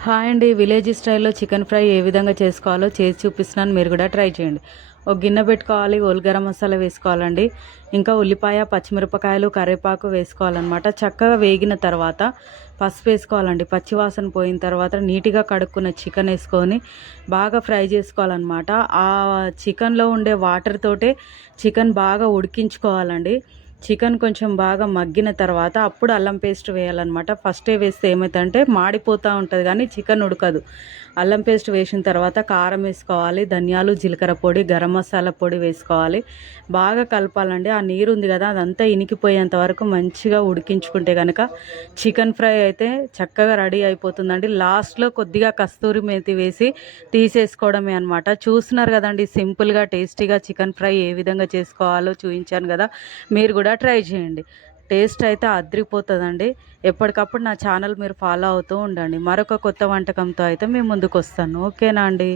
Hi అండి. Village స్టైల్‌లో chicken fry ఏ విధంగా చేసుకోవాలో చేసి చూపిస్తున్నాను. మీరు కూడా ట్రై చేయండి. ఒక గిన్నె పెట్టుకోవాలి. హోల్ గరం మసాలా వేసుకోవాలండి. ఇంకా ఉల్లిపాయ, పచ్చిమిరపకాయలు, కరివేపాకు వేసుకోవాలన్నమాట. చక్కగా వేగిన తర్వాత పసుపు వేసుకోవాలండి. పచ్చి వాసన పోయిన తర్వాత నీట్‌గా కడుక్కున్న చికెన్ వేసుకొని బాగా ఫ్రై చేసుకోవాలన్నమాట. ఆ చికెన్‌లో ఉండే వాటర్ తోటే చికెన్ బాగా ఉడికించుకోవాలండి. చికెన్ కొంచెం బాగా మగ్గిన తర్వాత అప్పుడు అల్లం పేస్ట్ వేయాలన్నమాట. ఫస్టే వేస్తే ఏమైద్దంటే మాడిపోతూ ఉంటుంది కానీ చికెన్ ఉడకదు. అల్లం పేస్ట్ వేసిన తర్వాత కారం వేసుకోవాలి, ధనియాలు, జీలకర్ర పొడి, గరం మసాలా పొడి వేసుకోవాలి. బాగా కలపాలండి. ఆ నీరు ఉంది కదా అదంతా ఇనికిపోయేంత వరకు మంచిగా ఉడికించుకుంటే కనుక చికెన్ ఫ్రై అయితే చక్కగా రెడీ అయిపోతుందండి. లాస్ట్‌లో కొద్దిగా కస్తూరి మేతి వేసి తీసేసుకోవడమే అనమాట. చూస్తున్నారు కదండీ సింపుల్‌గా, టేస్టీగా చికెన్ ఫ్రై ఏ విధంగా చేసుకోవాలో చూయించాను కదా! మీరు కూడా ట్రై చేయండి. టేస్ట్ అయితే అదిరిపోతుందండి. ఎప్పటికప్పుడు నా ఛానల్ మీరు ఫాలో అవుతూ ఉండండి. మరొక కొత్త వంటకంతో అయితే మీ ముందుకొస్తాను. ఓకేనా అండి?